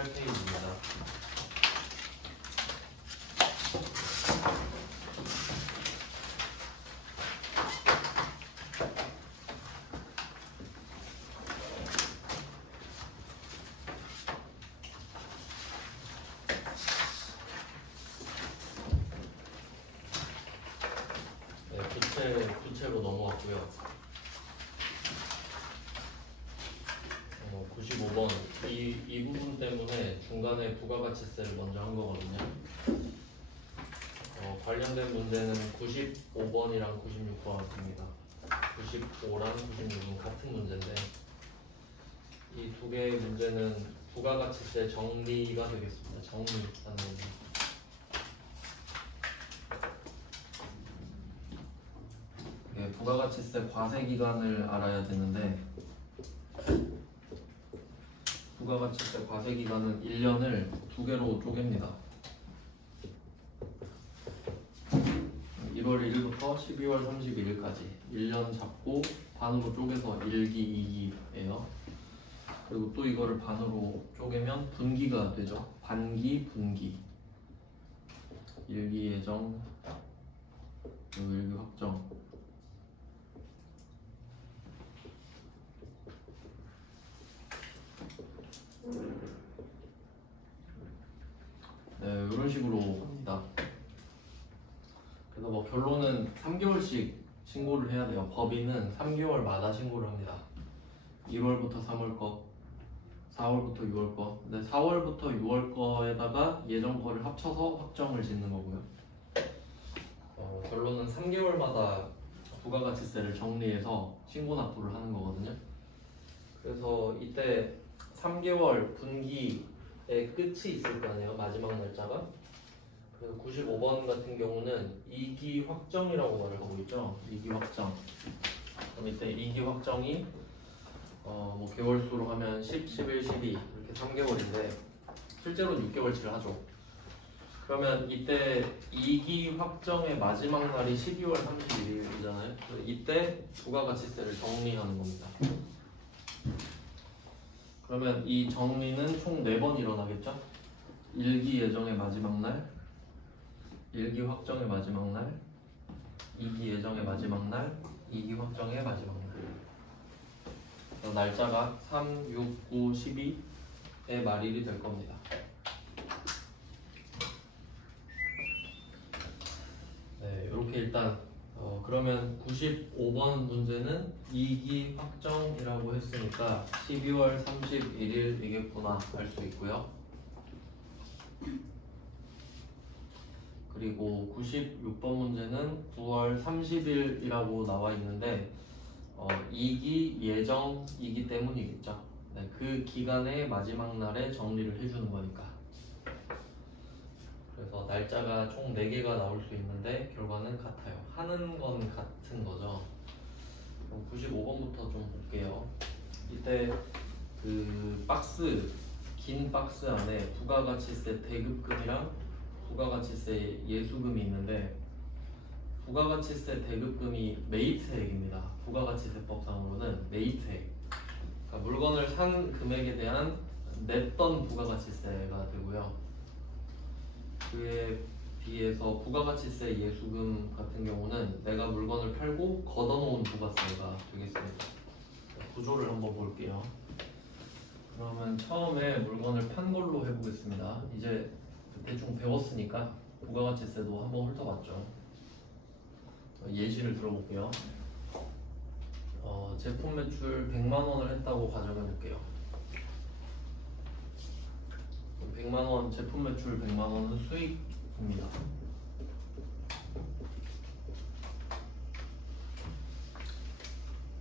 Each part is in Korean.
8페이지입니다. 부채로 넘어왔고요. 95번 이 부분 때문에 중간에 부가가치세를 먼저 한 거거든요. 관련된 문제는 95번이랑 96번 같습니다. 95랑 96은 같은 문제인데 이 두 개의 문제는 부가가치세 정리가 되겠습니다. 정리하는 문제. 부가가치세 과세기간을 알아야 되는데 부가가치세 과세기간은 1년을 두 개로 쪼갭니다. 1월 1일부터 12월 31일까지 1년 잡고 반으로 쪼개서 1기, 2기예요. 그리고 또 이거를 반으로 쪼개면 분기가 되죠. 반기, 분기. 1기 예정, 그리고 1기 확정. 네, 이런 식으로 합니다. 그래서 뭐 결론은 3개월씩 신고를 해야 돼요. 법인은 3개월마다 신고를 합니다. 1월부터 3월 거, 4월부터 6월 거. 근데 4월부터 6월 거에다가 예전 거를 합쳐서 확정을 짓는 거고요. 결론은 3개월마다 부가가치세를 정리해서 신고 납부를 하는 거거든요. 그래서 이때 3개월 분기의 끝이 있을 거 아니에요. 마지막 날짜가. 그래서 95번 같은 경우는 2기 확정이라고 말을 하고 있죠. 2기 확정. 그럼 이때 2기 확정이 뭐 개월수로 하면 10, 11, 12 이렇게 3개월인데 실제로는 6개월치를 하죠. 그러면 이때 2기 확정의 마지막 날이 12월 31일이잖아요. 이때 부가가치세를 정리하는 겁니다. 그러면 이 정리는 총 4번 일어나겠죠? 1기 예정의 마지막 날, 1기 확정의 마지막 날, 2기 예정의 마지막 날, 2기 확정의 마지막 날. 날짜가 3, 6, 9, 12의 말일이 될 겁니다. 네, 이렇게 일단 그러면 95번 문제는 2기 확정이라고 했으니까 12월 31일이겠구나 알 수 있고요. 그리고 96번 문제는 9월 30일이라고 나와 있는데 2기 예정이기 때문이겠죠. 네, 그 기간의 마지막 날에 정리를 해주는 거니까. 그래서 날짜가 총 4개가 나올 수 있는데 결과는 같아요. 하는 건 같은 거죠. 그럼 95번부터 좀 볼게요. 이때 그 박스, 긴 박스 안에 부가가치세 대급금이랑 부가가치세 예수금이 있는데 부가가치세 대급금이 매입세액입니다. 부가가치세법상으로는 매입세액. 그러니까 물건을 산 금액에 대한 냈던 부가가치세가 되고요. 그에 비해서 부가가치세 예수금 같은 경우는 내가 물건을 팔고 걷어놓은 부가세가 되겠습니다. 구조를 한번 볼게요. 그러면 처음에 물건을 판 걸로 해보겠습니다. 이제 대충 배웠으니까 부가가치세도 한번 훑어봤죠. 예시를 들어볼게요. 제품 매출 100만 원을 했다고 가정해볼게요. 100만 원, 제품 매출 100만 원은 수익입니다.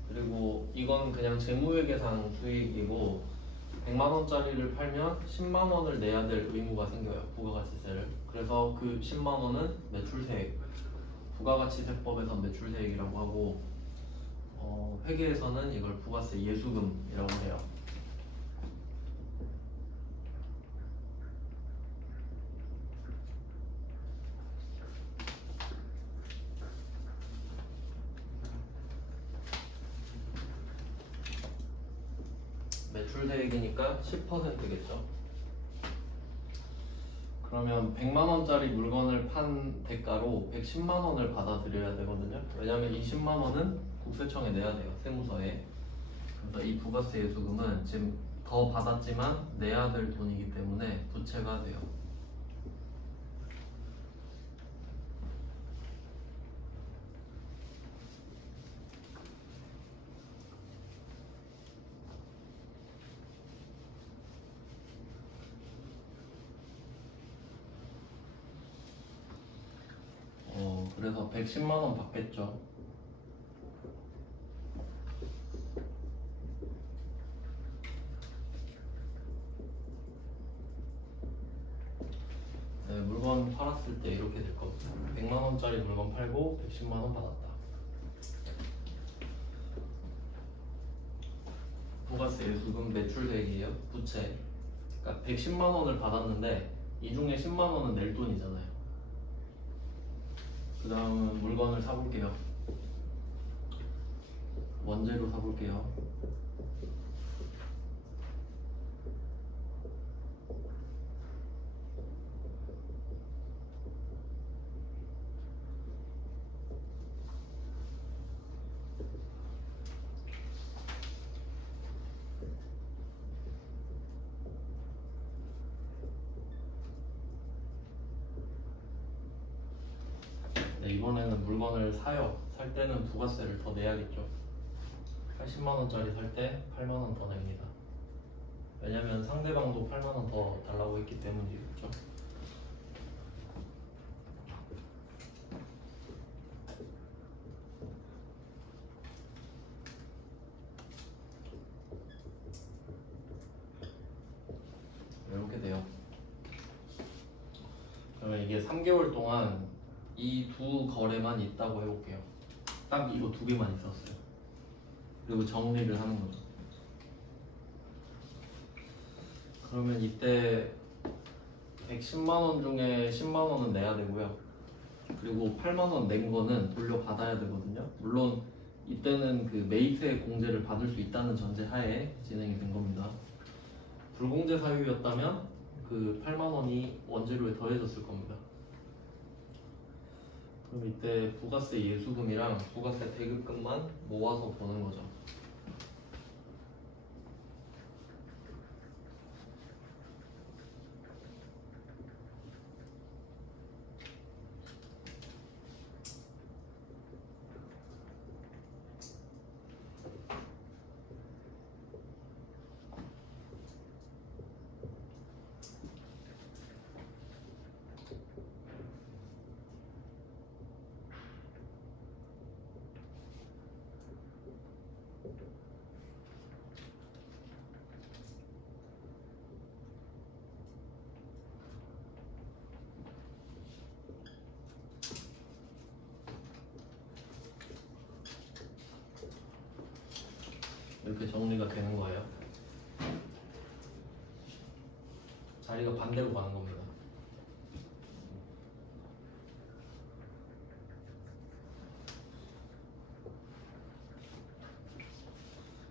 그리고 이건 그냥 재무회계상 수익이고 100만 원짜리를 팔면 10만 원을 내야 될 의무가 생겨요. 부가가치세를. 그래서 그 10만 원은 매출세액. 부가가치세법에서 매출세액이라고 하고 회계에서는 이걸 부가세 예수금이라고 해요. 매출세액이니까 10%겠죠. 그러면 100만 원짜리 물건을 판 대가로 110만 원을 받아들여야 되거든요. 왜냐하면 이 10만 원은 국세청에 내야 돼요. 세무서에. 그래서 이 부가세 예수금은 지금 더 받았지만 내야 될 돈이기 때문에 부채가 돼요. 그래서 110만 원 받겠죠. 네, 물건 팔았을 때 이렇게 될 겁니다. 100만 원짜리 물건 팔고 110만 원 받았다. 부가세 예수금 매출액이에요. 부채. 그러니까 110만 원을 받았는데 이 중에 10만 원은 낼 돈이잖아요. 그 다음은 물건을 사볼게요. 원재료 사볼게요. 네, 이번에는 물건을 사요. 살 때는 부가세를 더 내야겠죠. 80만 원짜리 살 때 8만 원 더 냅니다. 왜냐면 상대방도 8만 원 더 달라고 했기 때문이겠죠. 이렇게 돼요. 그러면 이게 3개월 동안 이 두 거래만 있다고 해볼게요. 딱 이거 두 개만 있었어요. 그리고 정리를 하는 거죠. 그러면 이때 110만 원 중에 10만 원은 내야 되고요. 그리고 8만 원 낸 거는 돌려받아야 되거든요. 물론 이때는 그 매입세 공제를 받을 수 있다는 전제 하에 진행이 된 겁니다. 불공제 사유였다면 그 8만 원이 원재료에 더해졌을 겁니다. 그럼 이때 부가세 예수금이랑 부가세 대급금만 모아서 보는 거죠. 이렇게 정리가 되는 거예요. 자리가 반대로 가는 겁니다.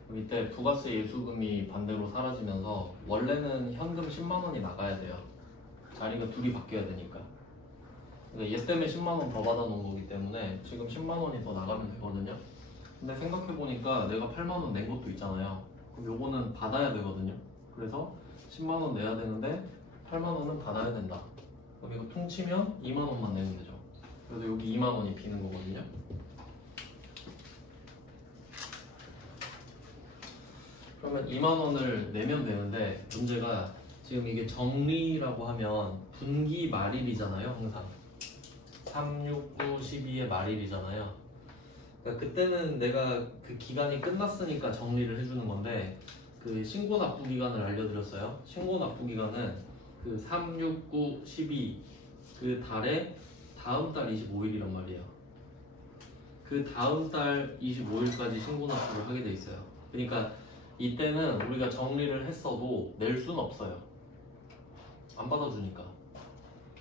그럼 이때 부가세 예수금이 반대로 사라지면서 원래는 현금 10만 원이 나가야 돼요. 자리가 둘이 바뀌어야 되니까. 그러니까 얘 때문에 10만 원 더 받아놓은 거기 때문에 지금 10만 원이 더 나가면 되거든요. 근데 생각해보니까 내가 8만 원 낸 것도 있잖아요. 그럼 요거는 받아야 되거든요. 그래서 10만 원 내야 되는데 8만 원은 받아야 된다. 그럼 이거 퉁치면 2만 원만 내면 되죠. 그래서 여기 2만 원이 비는 거거든요. 그러면 2만 원을 내면 되는데 문제가 지금 이게 정리라고 하면 분기 말일이잖아요. 항상 3, 6, 9, 12의 말일이잖아요. 그러니까 그때는 내가 그 기간이 끝났으니까 정리를 해주는 건데 그 신고 납부 기간을 알려드렸어요. 신고 납부 기간은 그 3, 6, 9, 12 그 달에 다음 달 25일이란 말이에요. 그 다음 달 25일까지 신고 납부를 하게 돼 있어요. 그러니까 이때는 우리가 정리를 했어도 낼 수는 없어요. 안 받아주니까.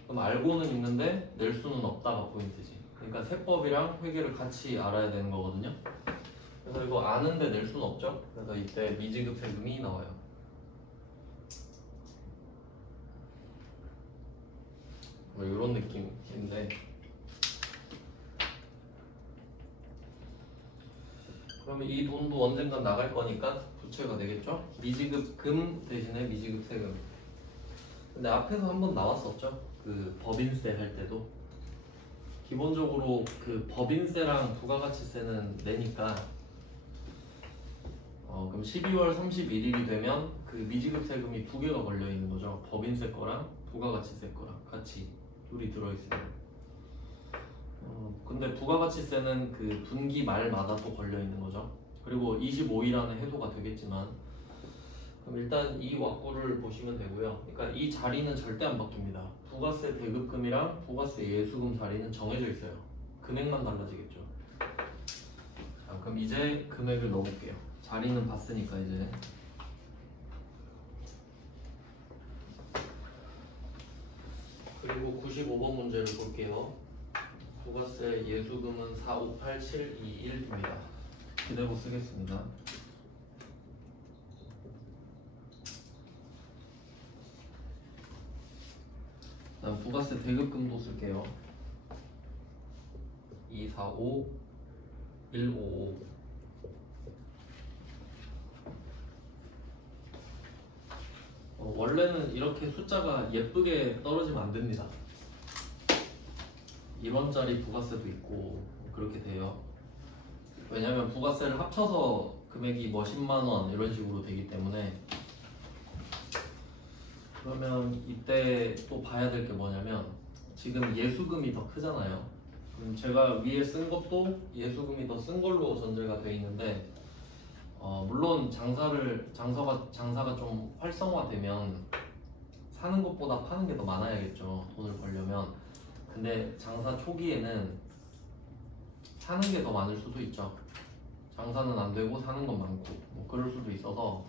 그럼 알고는 있는데 낼 수는 없다가 포인트지. 그러니까 세법이랑 회계를 같이 알아야 되는 거거든요. 그래서 이거 아는데 낼 수는 없죠. 그래서 이때 미지급 세금이 나와요. 뭐 이런 느낌인데, 그러면 이 돈도 언젠간 나갈 거니까 부채가 되겠죠? 미지급 금 대신에 미지급 세금. 근데 앞에서 한번 나왔었죠? 그 법인세 할 때도 기본적으로 그 법인세랑 부가가치세는 내니까 그럼 12월 31일이 되면 그 미지급 세금이 두 개가 걸려 있는 거죠. 법인세 거랑 부가가치세 거랑 같이 둘이 들어있어요. 근데 부가가치세는 그 분기 말마다 또 걸려 있는 거죠. 그리고 25일 안에 해소가 되겠지만, 그럼 일단 이 왁구를 보시면 되고요. 그러니까 이 자리는 절대 안 바뀝니다. 부가세 대급금이랑 부가세 예수금 자리는 정해져 있어요. 금액만 달라지겠죠. 자, 그럼 이제 금액을 넣어볼게요. 자리는 봤으니까 이제. 그리고 95번 문제를 볼게요. 부가세 예수금은 458721입니다. 그대로 쓰겠습니다. 다음 부가세 대급금도 쓸게요. 245155. 원래는 이렇게 숫자가 예쁘게 떨어지면 안 됩니다. 1원짜리 부가세도 있고 그렇게 돼요. 왜냐면 부가세를 합쳐서 금액이 뭐 10만원 이런 식으로 되기 때문에. 그러면 이때 또 봐야 될 게 뭐냐면, 지금 예수금이 더 크잖아요. 그럼 제가 위에 쓴 것도 예수금이 더 쓴 걸로 전제가 돼 있는데, 물론 장사가 좀 활성화되면 사는 것보다 파는 게 더 많아야겠죠. 돈을 벌려면. 근데 장사 초기에는 사는 게 더 많을 수도 있죠. 장사는 안 되고 사는 건 많고 뭐 그럴 수도 있어서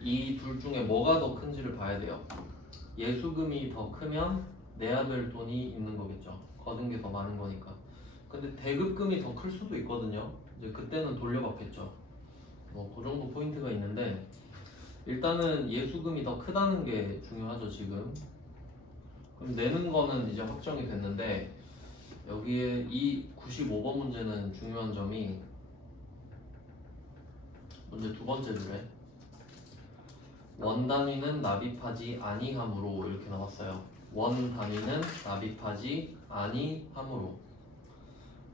이 둘 중에 뭐가 더 큰지를 봐야 돼요. 예수금이 더 크면 내야 될 돈이 있는 거겠죠. 거둔 게 더 많은 거니까. 근데 대급금이 더 클 수도 있거든요. 이제 그때는 돌려받겠죠. 뭐 그 정도 포인트가 있는데, 일단은 예수금이 더 크다는 게 중요하죠 지금. 그럼 내는 거는 이제 확정이 됐는데, 여기에 이 95번 문제는 중요한 점이, 문제 두 번째들에 원 단위는 납입하지 아니하므로 이렇게 나왔어요. 원 단위는 납입하지 아니하므로.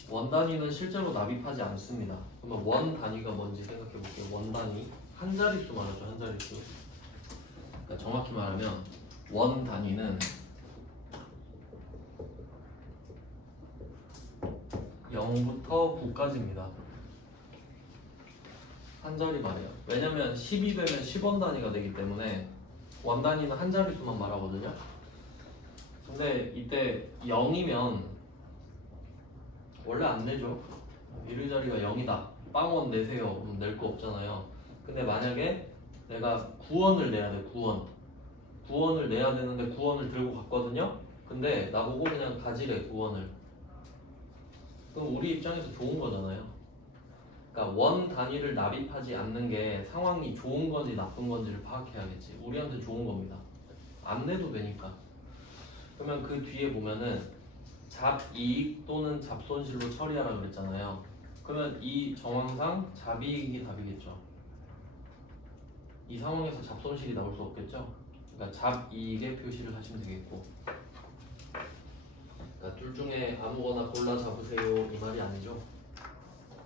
원 단위는 실제로 납입하지 않습니다. 그러면 원 단위가 뭔지 생각해 볼게요. 원 단위 한 자릿수 말하죠. 한 자릿수. 그러니까 정확히 말하면 원 단위는 0부터 9까지입니다. 한 자리 말이에요. 왜냐면 10이 되면 10원 단위가 되기 때문에 원 단위는 한 자릿수만 말하거든요. 근데 이때 0이면 원래 안 내죠. 이의 자리가 0이다. 빵원 내세요. 그럼 낼 거 없잖아요. 근데 만약에 내가 9원을 내야 돼. 9원. 9원을 내야 되는데 9원을 들고 갔거든요. 근데 나보고 그냥 가지래 9원을. 그럼 우리 입장에서 좋은 거잖아요. 그러니까 원 단위를 납입하지 않는 게 상황이 좋은 건지 나쁜 건지를 파악해야겠지. 우리한테 좋은 겁니다. 안 내도 되니까. 그러면 그 뒤에 보면은 잡이익 또는 잡손실로 처리하라 그랬잖아요. 그러면 이 정황상 잡이익이 답이겠죠. 이 상황에서 잡손실이 나올 수 없겠죠. 그러니까 잡이익의 표시를 하시면 되겠고. 그러니까 둘 중에 아무거나 골라 잡으세요 이 말이 아니죠.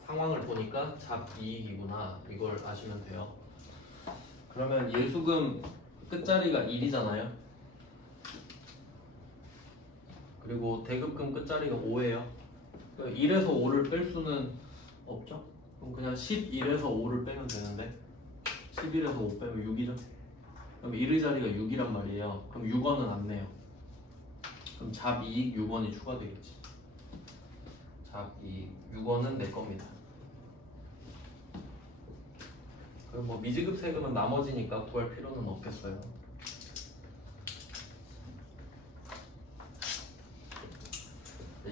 상황을 보니까 잡이익이구나 이걸 아시면 돼요. 그러면 예수금 끝자리가 1이잖아요. 그리고 대급금 끝자리가 5예요. 그러니까 1에서 5를 뺄 수는 없죠. 그럼 그냥 11에서 5를 빼면 되는데 11에서 5 빼면 6이죠. 그럼 1의 자리가 6이란 말이에요. 그럼 6원은 안 내요. 그럼 잡이익 6원이 추가되겠지. 잡이익 6원은 내 겁니다. 그럼 뭐 미지급 세금은 나머지니까 구할 필요는 없겠어요.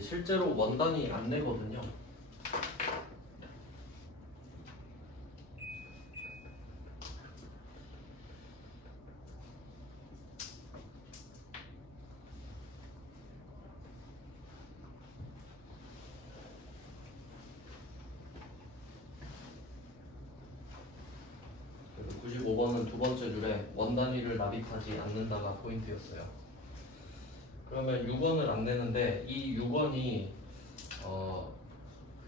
실제로 원단이 안 내거든요. 번째 줄에 원 단위를 납입하지 않는다가 포인트였어요. 그러면 6원을 안 내는데 이 6원이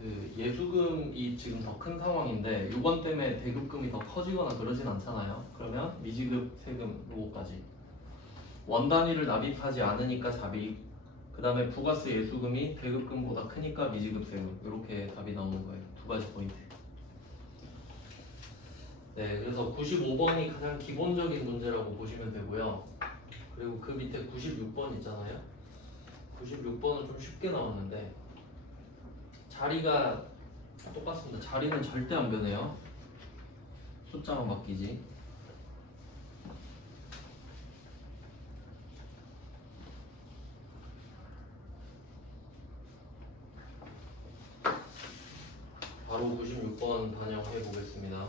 그 예수금이 지금 더 큰 상황인데 6원 때문에 대급금이 더 커지거나 그러진 않잖아요. 그러면 미지급 세금 요거까지 원 단위를 납입하지 않으니까 잡입, 그 다음에 부가세 예수금이 대급금보다 크니까 미지급 세금, 이렇게 답이 나오는 거예요. 두 가지 포인트. 네, 그래서 95번이 가장 기본적인 문제라고 보시면 되고요. 그리고 그 밑에 96번 있잖아요. 96번은 좀 쉽게 나왔는데 자리가 똑같습니다. 자리는 절대 안 변해요. 숫자만 바뀌지. 바로 96번 반영해 보겠습니다.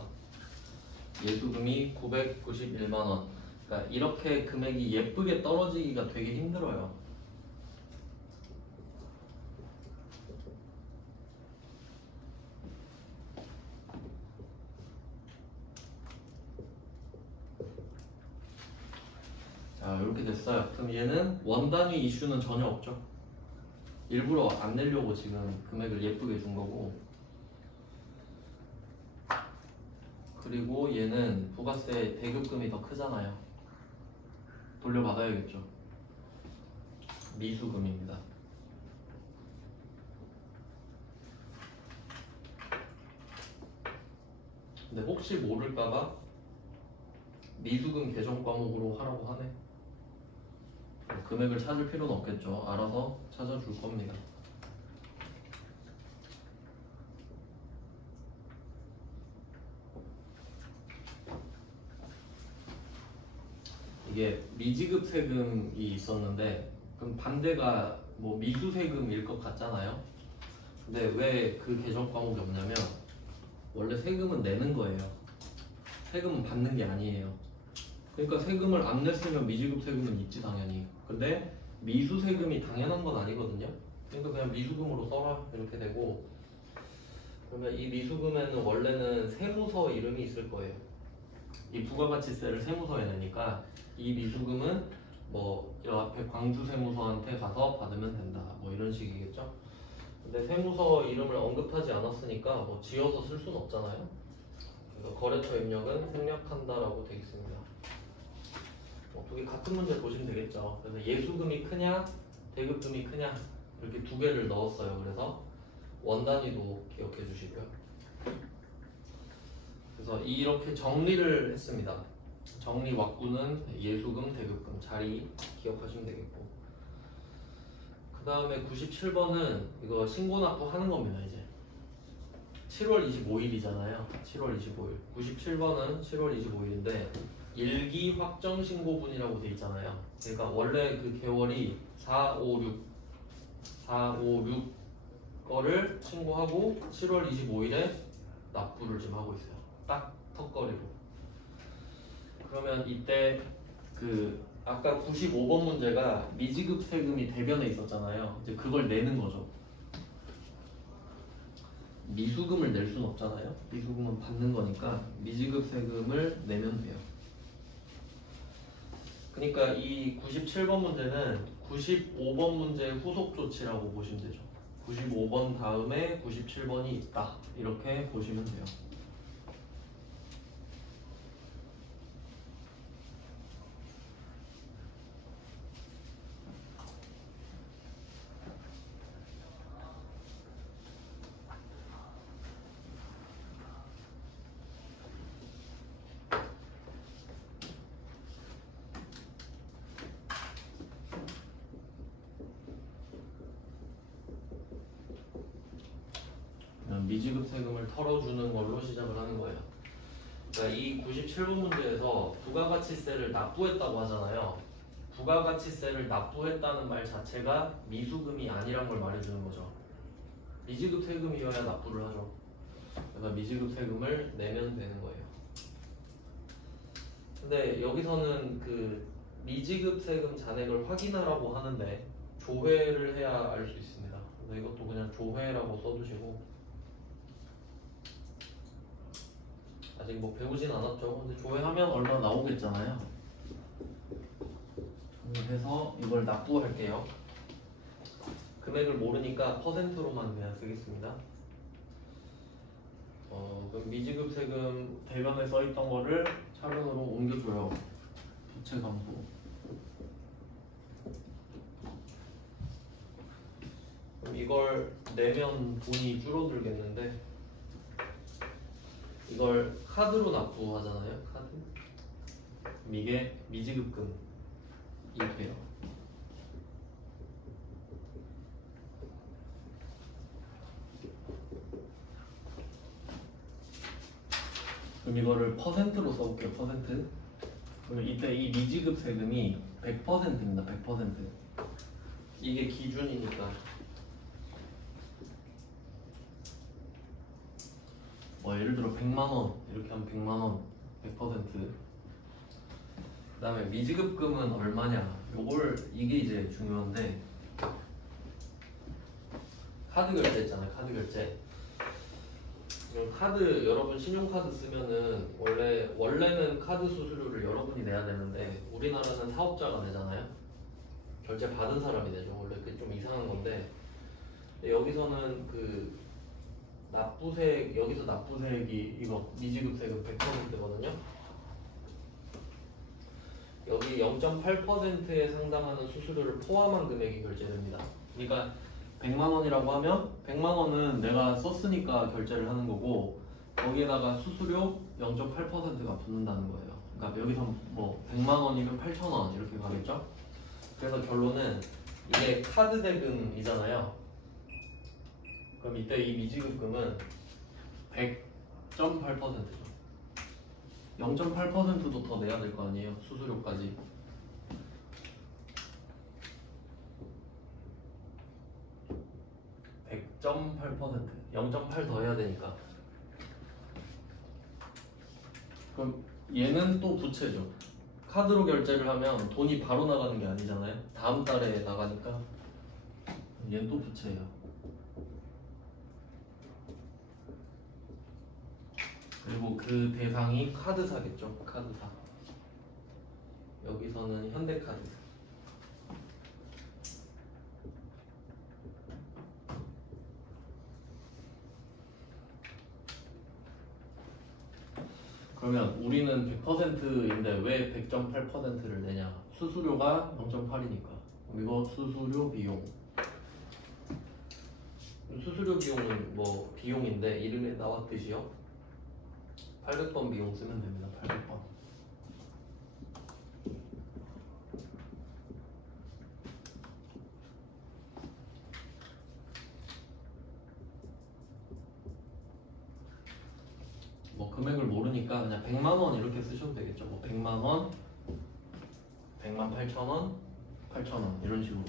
예수금이 991만 원. 그러니까 이렇게 금액이 예쁘게 떨어지기가 되게 힘들어요. 자, 이렇게 됐어요. 그럼 얘는 원 단위 이슈는 전혀 없죠. 일부러 안 내려고 지금 금액을 예쁘게 준 거고, 그리고 얘는 부가세 대급금이 더 크잖아요. 돌려받아야겠죠. 미수금입니다. 근데 혹시 모를까봐 미수금 계정 과목으로 하라고 하네. 금액을 찾을 필요는 없겠죠. 알아서 찾아줄 겁니다. 이게 미지급 세금이 있었는데 그럼 반대가 뭐 미수 세금일 것 같잖아요. 근데 왜 그 계정 과목이 없냐면 원래 세금은 내는 거예요. 세금은 받는 게 아니에요. 그러니까 세금을 안 냈으면 미지급 세금은 있지 당연히. 근데 미수 세금이 당연한 건 아니거든요. 그러니까 그냥 미수금으로 써라 이렇게 되고, 그러면 이 미수금에는 원래는 세무서 이름이 있을 거예요. 이 부가가치세를 세무서에 내니까 이 미수금은 뭐 옆에 광주세무서한테 가서 받으면 된다 뭐 이런 식이겠죠. 근데 세무서 이름을 언급하지 않았으니까 뭐 지어서 쓸 수는 없잖아요. 그래서 거래처 입력은 생략한다라고 되어 있습니다. 두 개 같은 문제 보시면 되겠죠. 그래서 예수금이 크냐 대급금이 크냐 이렇게 두 개를 넣었어요. 그래서 원 단위도 기억해 주시고요. 그래서 이렇게 정리를 했습니다. 정리 왁구는 예수금, 대급금 자리 기억하시면 되겠고, 그 다음에 97번은 이거 신고납부 하는 겁니다. 이제 7월 25일이잖아요. 7월 25일. 97번은 7월 25일인데 일기 확정 신고분이라고 돼 있잖아요. 그러니까 원래 그 개월이 456 거를 신고하고 7월 25일에 납부를 지금 하고 있어요. 딱 턱걸이로. 그러면 이때 그 아까 95번 문제가 미지급 세금이 대변에 있었잖아요. 이제 그걸 내는 거죠. 미수금을 낼 수는 없잖아요. 미수금은 받는 거니까 미지급 세금을 내면 돼요. 그러니까 이 97번 문제는 95번 문제의 후속 조치라고 보시면 되죠. 95번 다음에 97번이 있다 이렇게 보시면 돼요. 미지급 세금을 털어주는 걸로 시작을 하는 거예요. 그러니까 이 97번 문제에서 부가가치세를 납부했다고 하잖아요. 부가가치세를 납부했다는 말 자체가 미수금이 아니란 걸 말해주는 거죠. 미지급 세금이어야 납부를 하죠. 그래서 미지급 세금을 내면 되는 거예요. 근데 여기서는 그 미지급 세금 잔액을 확인하라고 하는데 조회를 해야 알 수 있습니다. 그래서 이것도 그냥 조회라고 써주시고, 아직 뭐 배우진 않았죠. 근데 조회하면 얼마 나오겠잖아요. 그래서 이걸 납부할게요. 금액을 모르니까 퍼센트로만 그냥 쓰겠습니다. 그럼 미지급 세금 대변에 써있던 거를 차변으로 옮겨줘요. 부채 감소. 그럼 이걸 내면 돈이 줄어들겠는데 이걸 카드로 납부하잖아요. 카드. 그럼 이게 미지급금이 돼요. 그럼 이거를 퍼센트로 써볼게요. 퍼센트. 그러면 이때 이 미지급 세금이 100%입니다. 100%. 이게 기준이니까. 뭐 예를 들어 100만원 이렇게 하면 100만원 100%. 그 다음에 미지급금은 얼마냐, 이게 이제 중요한데, 카드 결제 있잖아요. 카드 결제. 카드, 여러분 신용카드 쓰면은 원래는 카드 수수료를 여러분이 내야 되는데 우리나라는 사업자가 내잖아요. 결제 받은 사람이 내죠. 원래 그게 좀 이상한 건데, 여기서는 여기서 납부세액이 이거 미지급세금 100%거든요. 여기 0.8%에 상당하는 수수료를 포함한 금액이 결제됩니다. 그러니까 100만 원이라고 하면 100만 원은 내가 썼으니까 결제를 하는 거고, 거기에다가 수수료 0.8%가 붙는다는 거예요. 그러니까 여기서 뭐 100만 원이면 8천 원 이렇게 가겠죠? 그래서 결론은 이게 카드 대금이잖아요. 그럼 이때 이 미지급금은 100.8%죠. 0.8%도 더 내야 될 거 아니에요. 수수료까지. 100.8%, 0.8 더 해야 되니까. 그럼 얘는 또 부채죠. 카드로 결제를 하면 돈이 바로 나가는 게 아니잖아요. 다음 달에 나가니까 얘는 또 부채예요. 그리고 그 대상이 카드사겠죠. 카드사. 여기서는 현대카드. 그러면 우리는 100%인데 왜 100.8%를 내냐? 수수료가 0.8이니까. 이거 수수료 비용. 수수료 비용은 뭐 비용인데 이름에 나왔듯이요. 800번 비용 쓰면 됩니다. 800번. 뭐 금액을 모르니까 그냥 100만 원 이렇게 쓰셔도 되겠죠. 뭐 100만 원, 100만 8천 원, 8천 원 이런 식으로.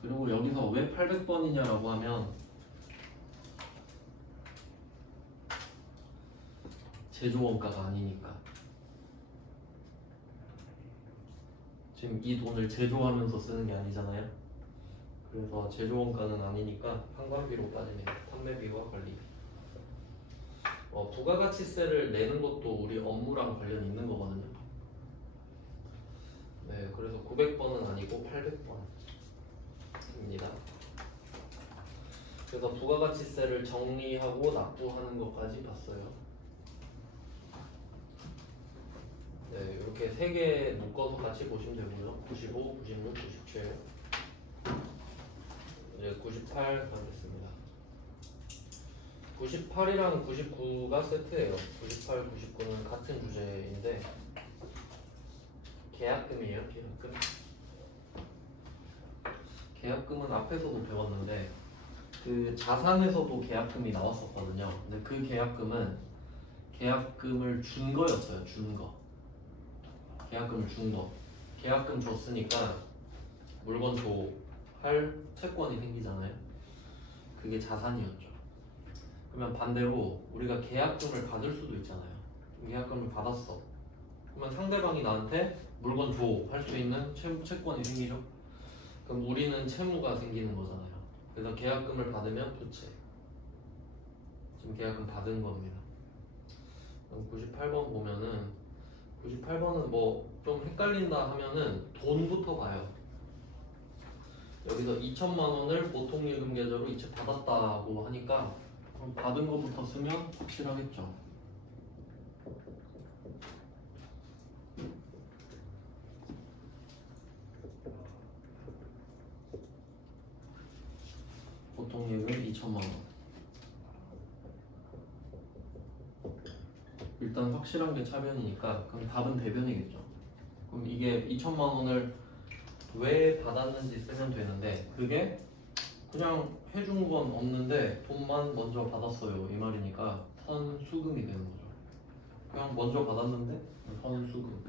그리고 여기서 왜 800번이냐라고 하면 제조 원가가 아니니까. 지금 이 돈을 제조하면서 쓰는 게 아니잖아요. 그래서 제조 원가는 아니니까 판관비로 빠지네요. 판매비와 관리. 부가가치세를 내는 것도 우리 업무랑 관련이 있는 거거든요. 네, 그래서 900번은 아니고 800번입니다. 그래서 부가가치세를 정리하고 납부하는 것까지 봤어요. 네, 이렇게 3개 묶어서 같이 보시면 되고요. 95, 96, 97. 이제 98 가겠습니다. 98이랑 99가 세트예요. 98, 99는 같은 주제인데 계약금이에요. 계약금. 계약금은 앞에서도 배웠는데 그 자산에서도 계약금이 나왔었거든요. 근데 그 계약금은 계약금을 준 거였어요. 준 거. 계약금을 준 거. 계약금 줬으니까 물건 줘 할 채권이 생기잖아요. 그게 자산이었죠. 그러면 반대로 우리가 계약금을 받을 수도 있잖아요. 계약금을 받았어. 그러면 상대방이 나한테 물건 줘 할 수 있는 채권이 생기죠. 그럼 우리는 채무가 생기는 거잖아요. 그래서 계약금을 받으면 부채. 지금 계약금 받은 겁니다. 그럼 98번 보면은 98번은 뭐 좀 헷갈린다 하면은 돈부터 봐요. 여기서 2천만 원을 보통예금 계좌로 이체 받았다고 하니까 그럼 받은 것부터 쓰면 확실하겠죠. 보통예금 2천만 원. 일단 확실한 게 차변이니까 그럼 답은 대변이겠죠. 그럼 이게 2천만 원을 왜 받았는지 쓰면 되는데 그게 그냥 해준 건 없는데 돈만 먼저 받았어요 이 말이니까 선수금이 되는 거죠. 그냥 먼저 받았는데 선수금.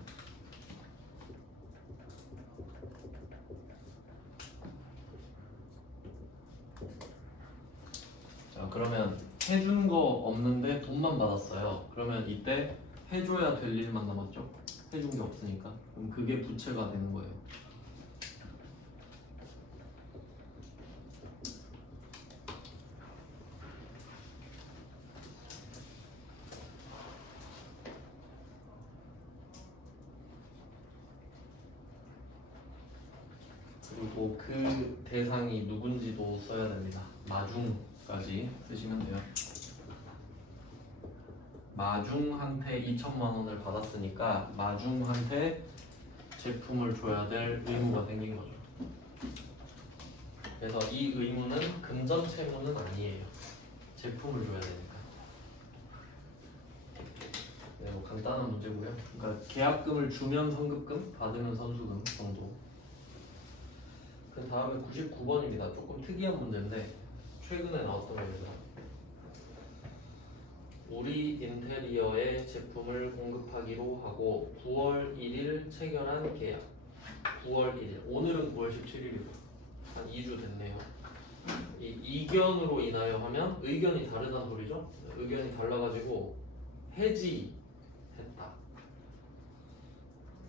자 그러면 해준 거 없는데 돈만 받았어요. 그러면 이때 해줘야 될 일만 남았죠. 해준 게 없으니까. 그럼 그게 부채가 되는 거예요. 그리고 그 대상이 누군지도 써야 됩니다. 마중까지 쓰시면 돼요. 마중한테 2천만 원을 받았으니까 마중한테 제품을 줘야 될 의무가 생긴 거죠. 그래서 이 의무는 금전 채무는 아니에요. 제품을 줘야 되니까. 네, 뭐 간단한 문제고요. 그러니까 계약금을 주면 선급금, 받으면 선수금 정도. 그 다음에 99번입니다. 조금 특이한 문제인데 최근에 나왔던 거예요. 우리 인테리어에 제품을 공급하기로 하고 9월 1일 체결한 계약. 9월 1일. 오늘은 9월 17일이고 한 2주 됐네요. 이 이견으로 인하여 하면 의견이 다르다는 소리죠. 의견이 달라가지고 해지했다.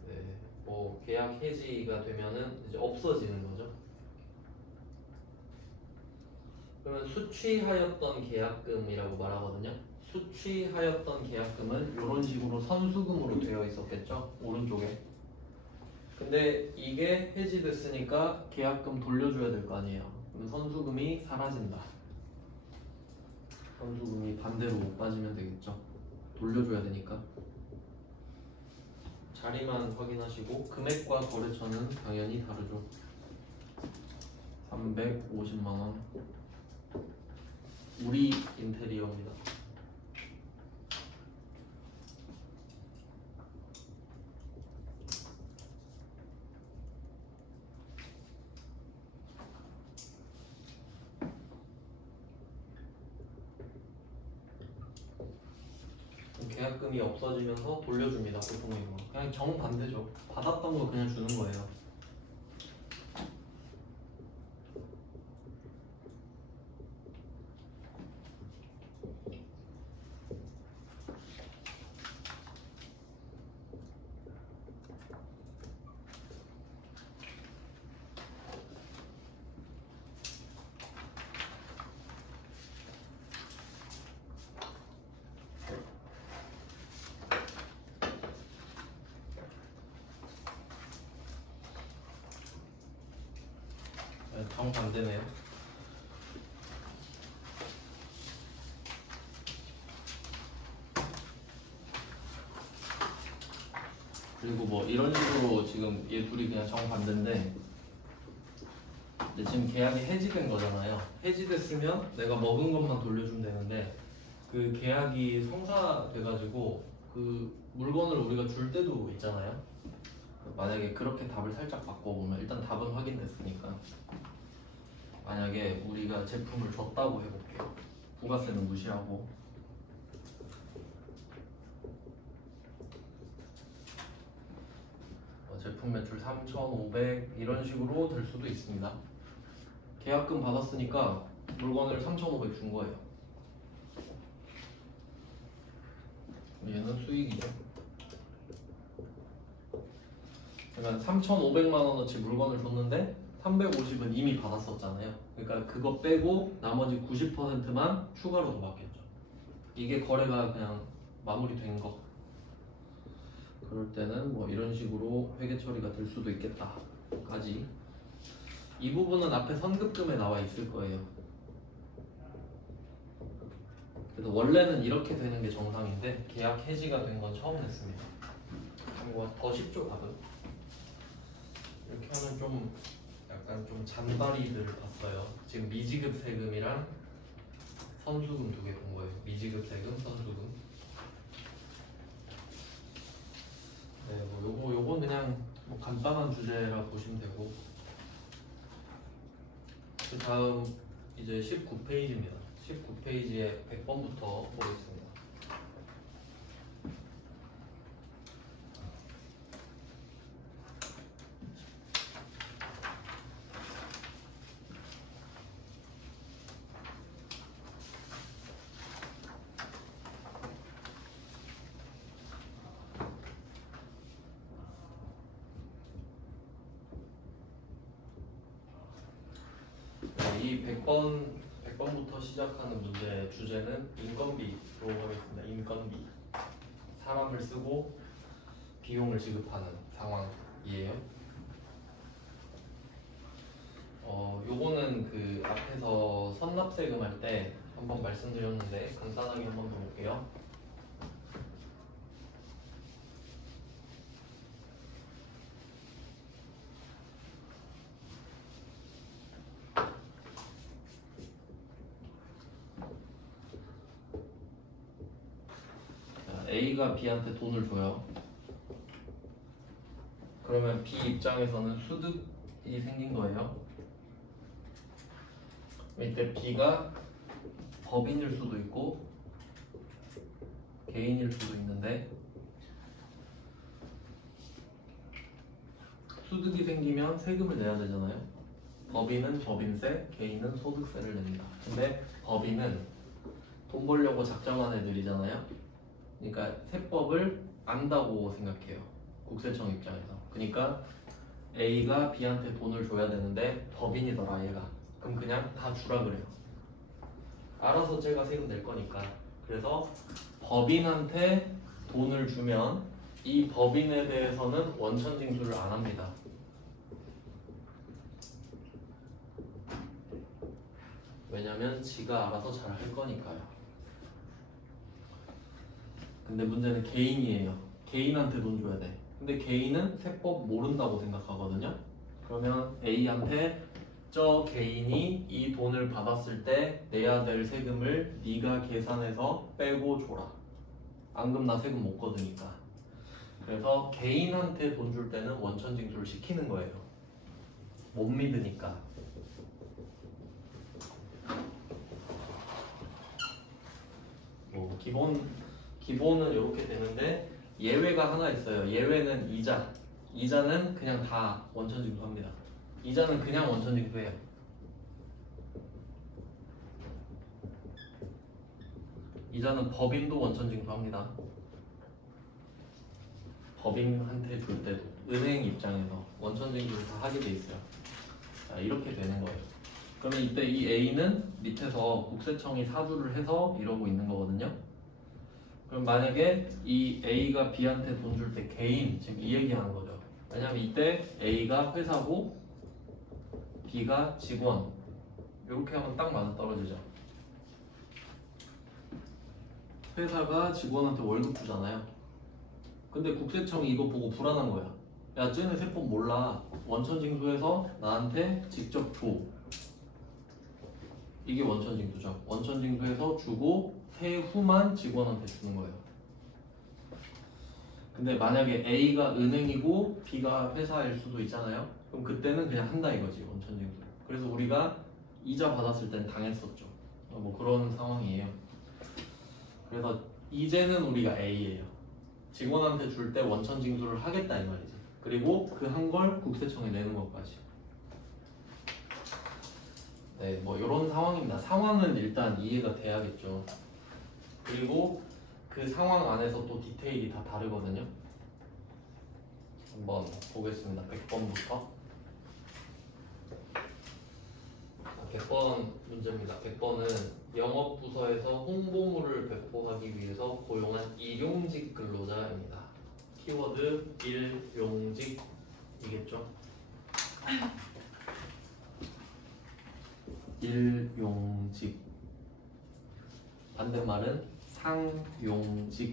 네, 뭐 계약 해지가 되면은 이제 없어지는 거죠. 그러면 수취하였던 계약금이라고 말하거든요. 수취하였던 계약금은 이런 식으로 선수금으로 되어 있었겠죠. 오른쪽에. 근데 이게 해지됐으니까 계약금 돌려줘야 될 거 아니에요. 그럼 선수금이 사라진다. 선수금이 반대로 못 빠지면 되겠죠. 돌려줘야 되니까. 자리만 확인하시고 금액과 거래처는 당연히 다르죠. 350만 원. 우리 인테리어입니다. 계약금이 없어지면서 돌려줍니다. 보통은 그냥 정반대죠. 받았던 거 그냥 주는 거예요. 정반대네요. 그리고 뭐 이런 식으로 지금 얘 둘이 그냥 정반대인데 근데 지금 계약이 해지된 거잖아요. 해지됐으면 내가 먹은 것만 돌려주면 되는데 그 계약이 성사돼가지고 그 물건을 우리가 줄 때도 있잖아요. 만약에 그렇게 답을 살짝 바꿔보면 일단 답은 확인됐으니까 만약에 우리가 제품을 줬다고 해볼게요. 부가세는 무시하고 제품 매출 3,500 이런 식으로 될 수도 있습니다. 계약금 받았으니까 물건을 3,500 준 거예요. 얘는 수익이죠. 그러니까 3,500만 원어치 물건을 줬는데 350은 이미 받았었잖아요. 그러니까 그거 빼고 나머지 90%만 추가로 더 받겠죠. 이게 거래가 그냥 마무리된 거. 그럴 때는 뭐 이런 식으로 회계 처리가 될 수도 있겠다까지. 이 부분은 앞에 선급금에 나와 있을 거예요. 그래서 원래는 이렇게 되는 게 정상인데 계약 해지가 된 건 처음 냈습니다. 뭐 더 쉽죠 답은. 이렇게 하면 좀 약간 좀 잔바리들을 봤어요. 지금 미지급 세금이랑 선수금 두 개 본 거예요. 미지급 세금, 선수금. 네, 뭐 요거 그냥 뭐 간단한 주제라 보시면 되고. 그 다음 이제 19페이지입니다. 19페이지에 100번부터 보겠습니다. 이 100번부터 시작하는 문제 주제는 인건비로 하겠습니다. 인건비. 사람을 쓰고 비용을 지급하는 상황이에요. 요거는 그 앞에서 선납세금 할 때 한번 말씀드렸는데 간단하게 한번 더 볼게요. A가 B한테 돈을 줘요. 그러면 B 입장에서는 수득이 생긴 거예요. 이때 B가 법인일 수도 있고 개인일 수도 있는데 수득이 생기면 세금을 내야 되잖아요. 법인은 법인세, 개인은 소득세를 냅니다. 근데 법인은 돈 벌려고 작정한 애들이잖아요. 그러니까 세법을 안다고 생각해요. 국세청 입장에서. 그러니까 A가 B한테 돈을 줘야 되는데 법인이더라 얘가. 그럼 그냥 다 주라 그래요. 알아서 제가 세금 낼 거니까. 그래서 법인한테 돈을 주면 이 법인에 대해서는 원천 징수를 안 합니다. 왜냐면 지가 알아서 잘 할 거니까요. 근데 문제는 개인이에요. 개인한테 돈 줘야 돼. 근데 개인은 세법 모른다고 생각하거든요. 그러면 A한테 저 개인이 이 돈을 받았을 때 내야 될 세금을 네가 계산해서 빼고 줘라. 안 그럼 나 세금 못 거두니까. 그래서 개인한테 돈 줄 때는 원천 징수를 시키는 거예요. 못 믿으니까. 뭐 기본은 이렇게 되는데 예외가 하나 있어요. 예외는 이자. 이자는 그냥 다 원천 징수합니다. 이자는 그냥 원천 징수해요. 이자는 법인도 원천 징수합니다. 법인한테 줄 때도 은행 입장에서 원천 징수를 다 하게 돼 있어요. 자, 이렇게 되는 거예요. 그러면 이때 이 A는 밑에서 국세청이 사주를 해서 이러고 있는 거거든요. 그럼 만약에 이 A가 B한테 돈 줄 때 개인, 지금 이 얘기하는 거죠. 왜냐면 이때 A가 회사고 B가 직원. 이렇게 하면 딱 맞아떨어지죠. 회사가 직원한테 월급 주잖아요. 근데 국세청이 이거 보고 불안한 거야. 야, 쟤네 세법 몰라. 원천 징수해서 나한테 직접 줘. 이게 원천 징수죠. 원천 징수해서 주고 세후만 직원한테 주는 거예요. 근데 만약에 A가 은행이고 B가 회사일 수도 있잖아요. 그럼 그때는 그냥 한다 이거지, 원천 징수. 그래서 우리가 이자 받았을 땐 당했었죠. 뭐 그런 상황이에요. 그래서 이제는 우리가 A예요. 직원한테 줄 때 원천 징수를 하겠다 이 말이지. 그리고 그 한 걸 국세청에 내는 것까지. 네, 뭐 이런 상황입니다. 상황은 일단 이해가 돼야겠죠. 그리고 그 상황 안에서 또 디테일이 다 다르거든요. 한번 보겠습니다. 100번부터. 100번 문제입니다. 100번은 영업부서에서 홍보물을 배포하기 위해서 고용한 일용직 근로자입니다. 키워드 일용직이겠죠? 일용직. 반대말은 상용직이에요.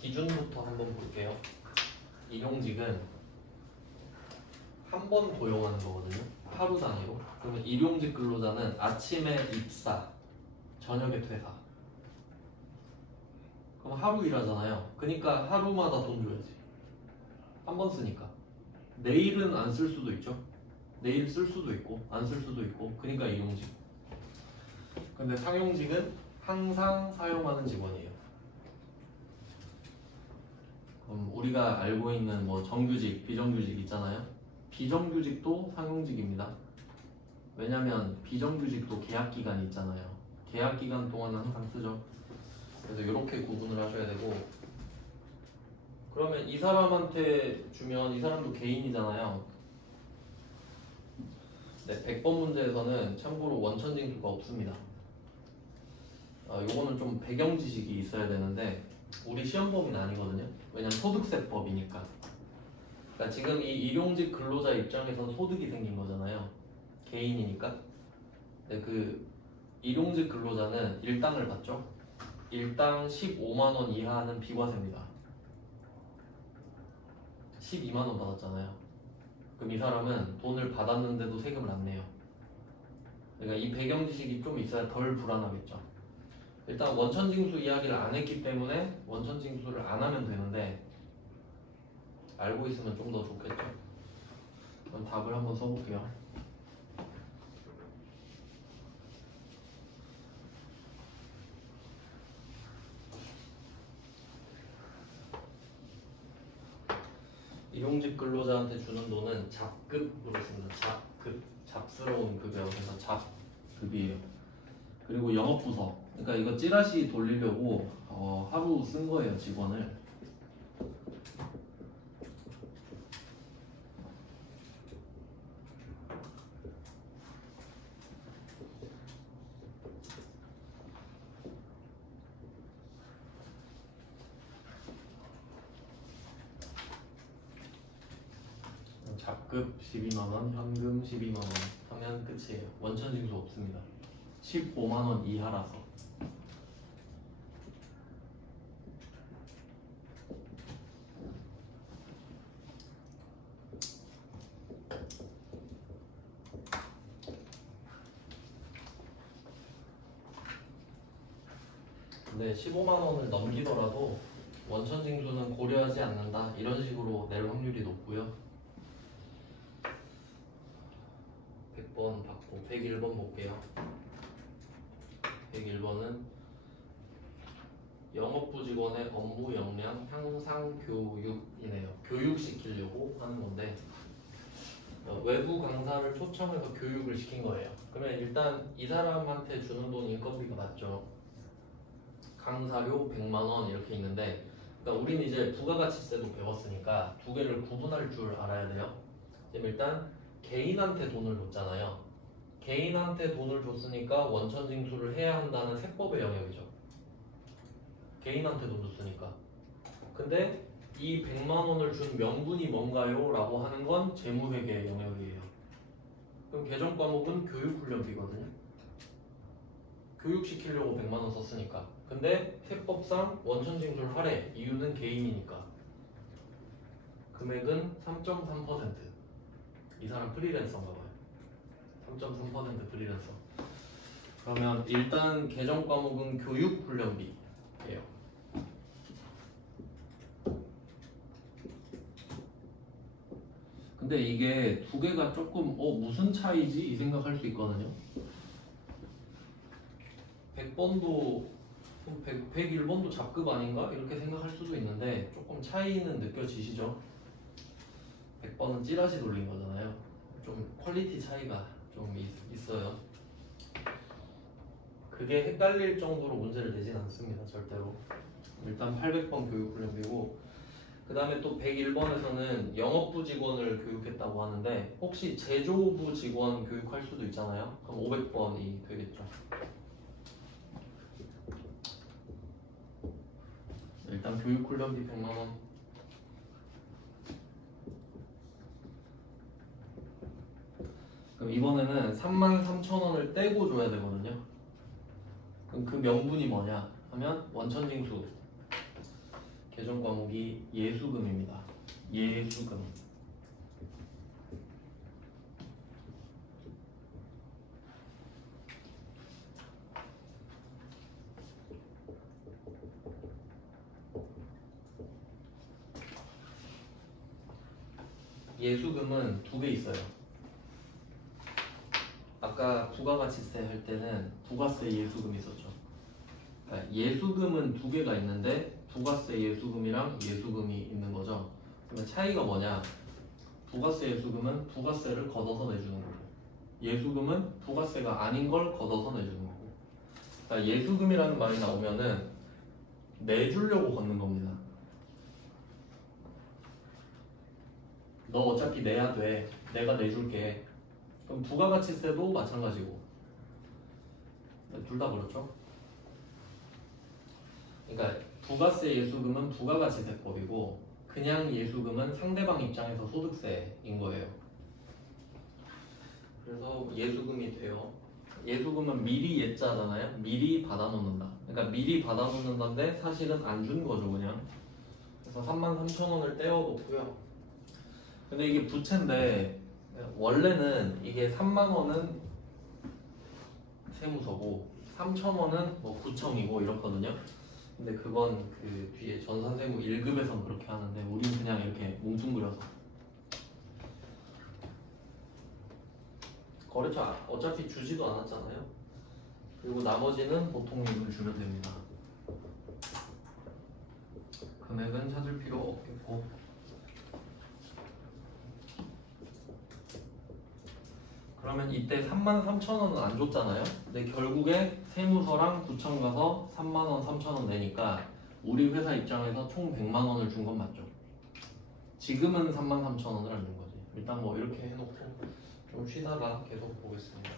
기준부터 한번 볼게요. 일용직은 한 번 고용하는 거거든요. 하루 단위로. 그러면 일용직 근로자는 아침에 입사, 저녁에 퇴사. 그럼 하루 일하잖아요. 그러니까 하루마다 돈 줘야지. 한 번 쓰니까. 내일은 안 쓸 수도 있죠. 내일 쓸 수도 있고 안 쓸 수도 있고. 그러니까 일용직. 근데 상용직은 항상 사용하는 직원이에요. 우리가 알고 있는 뭐 정규직, 비정규직 있잖아요. 비정규직도 상용직입니다. 왜냐면 비정규직도 계약 기간이 있잖아요. 계약 기간 동안은 항상 쓰죠. 그래서 이렇게 구분을 하셔야 되고, 그러면 이 사람한테 주면 이 사람도 개인이잖아요. 네, 100번 문제에서는 참고로 원천징수가 없습니다. 요거는 좀 배경 지식이 있어야 되는데 우리 시험 범위는 아니거든요. 왜냐면 소득세법이니까. 그러니까 지금 이 일용직 근로자 입장에서는 소득이 생긴 거잖아요. 개인이니까. 근데 그 일용직 근로자는 일당을 받죠. 일당 15만 원 이하는 비과세입니다. 12만 원 받았잖아요. 그럼 이 사람은 돈을 받았는데도 세금을 안 내요. 그러니까 이 배경 지식이 좀 있어야 덜 불안하겠죠. 일단 원천징수 이야기를 안 했기 때문에 원천징수를 안 하면 되는데 알고 있으면 좀 더 좋겠죠. 그럼 답을 한번 써볼게요. 일용직 근로자한테 주는 돈은 잡급으로 씁니다. 잡급, 잡스러운 급여, 그래서 잡급이에요. 그리고 영업부서, 그러니까 이거 찌라시 돌리려고 하루 쓴 거예요, 직원을. 잡급 12만원, 현금 12만원 하면 끝이에요. 원천징수 없습니다. 15만원 이하라서. 근데 15만원을 넘기더라도 원천징수는 고려하지 않는다, 이런 식으로 낼 확률이 높고요. 100번 받고 101번 볼게요. 101번은 영업부 직원의 업무 역량 향상 교육이네요. 교육시키려고 하는 건데 외부 강사를 초청해서 교육을 시킨 거예요. 그러면 일단 이 사람한테 주는 돈이 인건비가 맞죠. 강사료 100만원 이렇게 있는데, 그러니까 우리는 이제 부가가치세도 배웠으니까 두 개를 구분할 줄 알아야 돼요. 지금 일단 개인한테 돈을 줬잖아요. 개인한테 돈을 줬으니까 원천징수를 해야 한다는 세법의 영역이죠. 개인한테 돈 줬으니까. 근데 이 100만 원을 준 명분이 뭔가요? 라고 하는 건 재무회계의 영역이에요. 그럼 개정 과목은 교육훈련비거든요. 교육시키려고 100만 원 썼으니까. 근데 세법상 원천징수를 하래. 이유는 개인이니까. 금액은 3.3%. 이 사람 프리랜서인가 봐요. 3.3% 프리랜서. 그러면 일단 개정 과목은 교육훈련비예요. 근데 이게 두 개가 조금 무슨 차이지? 이 생각할 수 있거든요. 100번도 101번도 잡급 아닌가? 이렇게 생각할 수도 있는데 조금 차이는 느껴지시죠? 100번은 찌라시 돌린 거잖아요. 좀 퀄리티 차이가 좀 있어요. 그게 헷갈릴 정도로 문제를 내진 않습니다. 절대로. 일단 800번 교육훈련비고 그 다음에 또 101번에서는 영업부 직원을 교육했다고 하는데 혹시 제조부 직원 교육할 수도 있잖아요. 그럼 500번이 되겠죠. 일단 교육훈련비 100만원. 그럼 이번에는 33,000원을 떼고 줘야 되거든요. 그럼 그 명분이 뭐냐 하면 원천징수 개정 과목이 예수금입니다. 예수금. 예수금은 두 개 있어요. 아까 부가가치세 할 때는 부가세 예수금이 있었죠. 그러니까 예수금은 두 개가 있는데 부가세 예수금이랑 예수금이 있는 거죠. 그러면 차이가 뭐냐? 부가세 예수금은 부가세를 걷어서 내주는 거고 예수금은 부가세가 아닌 걸 걷어서 내주는 거고. 그러니까 예수금이라는 말이 나오면은 내주려고 걷는 겁니다. 너 어차피 내야 돼. 내가 내줄게. 그럼 부가가치세도 마찬가지고. 둘 다 그렇죠. 그러니까 부가세 예수금은 부가가치세법이고 그냥 예수금은 상대방 입장에서 소득세인 거예요. 그래서 예수금이 돼요. 예수금은 미리 예자잖아요. 미리 받아놓는다. 그러니까 미리 받아놓는다인데 사실은 안 준 거죠 그냥. 그래서 33,000원을 떼어놓고요. 근데 이게 부채인데 원래는 이게 3만원은 세무서고 3,000원은 뭐 구청이고 이렇거든요. 근데 그건 그 뒤에 전산세무 1급에선 그렇게 하는데 우린 그냥 이렇게 뭉뚱그려서 거래처 어차피 주지도 않았잖아요. 그리고 나머지는 보통임을 주면 됩니다. 금액은 찾을 필요 없겠고 그러면 이때 33,000원은 안 줬잖아요. 근데 결국에 세무서랑 구청 가서 3만원, 3,000원 내니까 우리 회사 입장에서 총 100만원을 준 건 맞죠. 지금은 33,000원을 안 준 거지. 일단 뭐 이렇게 해놓고 좀 쉬다가 계속 보겠습니다.